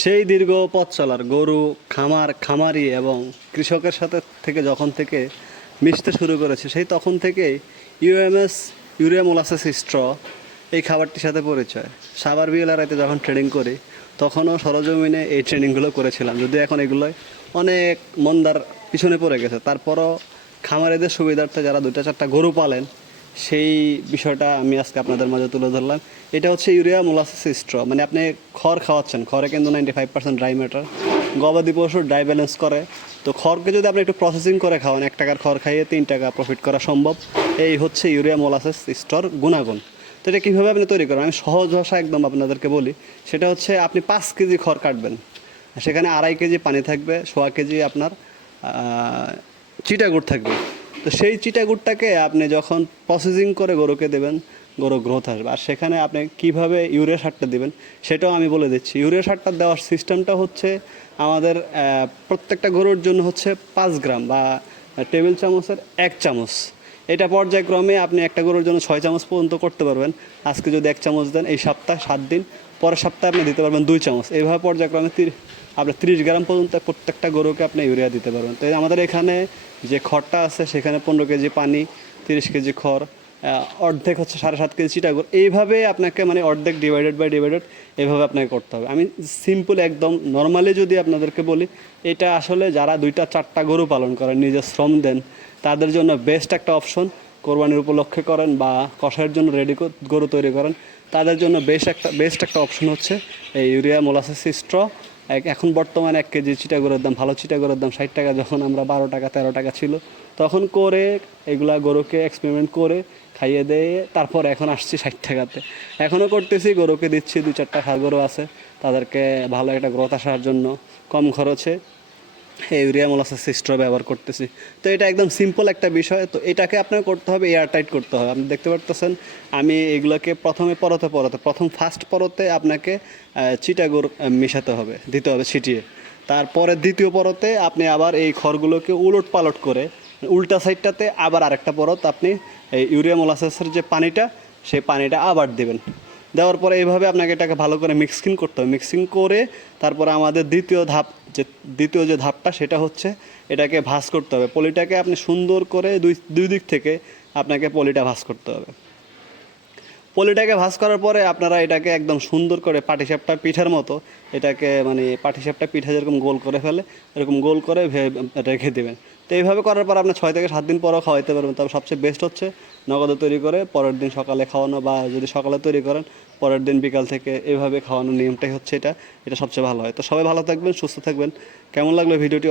সেই দীর্ঘ পথ চলার গরু, খামার, খামারি এবং কৃষকের সাথে থেকে যখন থেকে মিশতে শুরু করেছে, সেই তখন থেকেই ইউএমএস ইউরিয়া মোলাসেস স্ট্র এই খাবারটির সাথে পরিচয়। সাবার বিএলআরআইতে যখন ট্রেনিং করি, তখনও সরজমিনে এই ট্রেনিংগুলো করেছিলাম। যদি এখন এগুলোয় অনেক মন্দার পিছনে পড়ে গেছে। তারপরও খামারিদের সুবিধার্থে যারা দুটা চারটা গরু পালেন সেই বিষয়টা আমি আজকে আপনাদের মাঝে তুলে ধরলাম। এটা হচ্ছে ইউরিয়া মোলাসিস স্ট্র মানে আপনি খড় খাওয়াচ্ছেন, খড়ে কিন্তু ninety five percent dry matter গবাদি পশু ড্রাই ব্যালেন্স করে। তো খড়কে যদি আপনি একটু প্রসেসিং করে খাওয়ান, এক টাকার খড় খাইয়ে তিন টাকা প্রফিট করা সম্ভব। এই হচ্ছে ইউরিয়া মোলাসিস স্টোর গুণাগুণ। তো এটা কীভাবে আপনি তৈরি করেন আমি সহজ ভাষা একদম আপনাদেরকে বলি। সেটা হচ্ছে আপনি পাঁচ কেজি খড় কাটবেন। সেখানে আড়াই কেজি পানি থাকবে, সোয়া কেজি আপনার চিটাগুড় থাকবে। তো সেই চিটাগুড়টাকে আপনি যখন প্রসেসিং করে গরুকে দেবেন, গরু গ্রোথ আসবে। আর সেখানে আপনি কীভাবে ইউরিয়া সারটা দেবেন, সেটাও আমি বলে দিচ্ছি। ইউরিয়া সারটা দেওয়ার সিস্টেমটা হচ্ছে আমাদের প্রত্যেকটা গরুর জন্য হচ্ছে পাঁচ গ্রাম বা টেবিল চামচের এক চামচ। এটা পর্যায়ক্রমে আপনি একটা গরুর জন্য ছয় চামচ পর্যন্ত করতে পারবেন। আজকে যদি এক চামচ দেন, এই সপ্তাহ সাত দিন, পরের সপ্তাহে আপনি দিতে পারবেন দুই চামচ। এইভাবে পর্যায়ক্রমে তির আপনি তিরিশ গ্রাম পর্যন্ত প্রত্যেকটা গরুকে আপনি ইউরিয়া দিতে পারবেন। তো আমাদের এখানে যে খড়টা আছে, সেখানে পনেরো কেজি পানি, তিরিশ কেজি খড় অর্ধেক হচ্ছে সাড়ে সাত কেজি চিটাগুড় এইভাবে আপনাকে মানে অর্ধেক ডিভাইডেড বাই ডিভাইডেড এভাবে আপনাকে করতে হবে। আমি সিম্পল একদম নর্মালি যদি আপনাদেরকে বলি, এটা আসলে যারা দুইটা, চারটা গরু পালন করেন, নিজের শ্রম দেন, তাদের জন্য বেস্ট একটা অপশন কোরবানির উপলক্ষে করেন বা কষায়ের জন্য রেডি গরু তৈরি করেন, তাদের জন্য বেশ একটা বেস্ট একটা অপশন হচ্ছে এই ইউরিয়া মোলাসেস স্ট্র এখন বর্তমানে এক কেজি চিটাগরের দাম, ভালো চিটাগরের দাম, ষাট টাকা, যখন আমরা বারো টাকা, তেরো টাকা ছিল, তখন করে এগুলা গরুকে এক্সপেরিমেন্ট করে খাইয়ে দিয়ে তারপর এখন আসছি ষাট টাকাতে। এখনও করতেছি, গরুকে দিচ্ছি দু চারটা খার গরু আছে, তাদেরকে ভালো একটা গ্রোথ আসার জন্য কম খরচে। ইউরিয়া মোলাসেস স্ট্র ব্যবহার করতেছি। তো এটা একদম সিম্পল একটা বিষয়। তো এটাকে আপনার করতে হবে এয়ার টাইট করতে হবে। আপনি দেখতে পারতেছেন, আমি এগুলোকে প্রথমে পরতে পরতে, প্রথম ফার্স্ট পরতে আপনাকে চিটাগুড় মেশাতে হবে, দিতে হবে ছিটিয়ে। তারপরে দ্বিতীয় পরতে আপনি আবার এই খড়গুলোকে উলট পালট করে, উল্টা সাইডটাতে আবার আরেকটা পরত আপনি, এই ইউরিয়া মোলাসেসের যে পানিটা, সেই পানিটা আবার দেবেন। দেওয়ার পরে এইভাবে আপনাকে এটাকে ভালো করে মিক্সিং করতে হবে। মিক্সিং করে তারপরে আমাদের দ্বিতীয় ধাপ যে, দ্বিতীয় যে ধাপটা সেটা হচ্ছে এটাকে ভাস করতে হবে। পলিটাকে আপনি সুন্দর করে দুই দুই দিক থেকে আপনাকে পলিটা ভাস করতে হবে। পলিটাকে ভাঁজ করার পরে আপনারা এটাকে একদম সুন্দর করে পাটিসাপটা পিঠার মতো এটাকে মানে পাটিসাপটা পিঠা যেরকম গোল করে ফেলে, এরকম গোল করে রেখে দেবেন। তো এইভাবে করার পর আপনার ছয় থেকে সাত দিন পরও খাওয়াইতে পারবেন। তবে সবচেয়ে বেস্ট হচ্ছে নগদে তৈরি করে পরের দিন সকালে খাওয়ানো বা যদি সকালে তৈরি করেন, পরের দিন বিকাল থেকে এইভাবে খাওয়ানোর নিয়মটাই হচ্ছে এটা। এটা সবচেয়ে ভালো হয়। তো সবাই ভালো থাকবেন, সুস্থ থাকবেন। কেমন লাগল ভিডিওটি?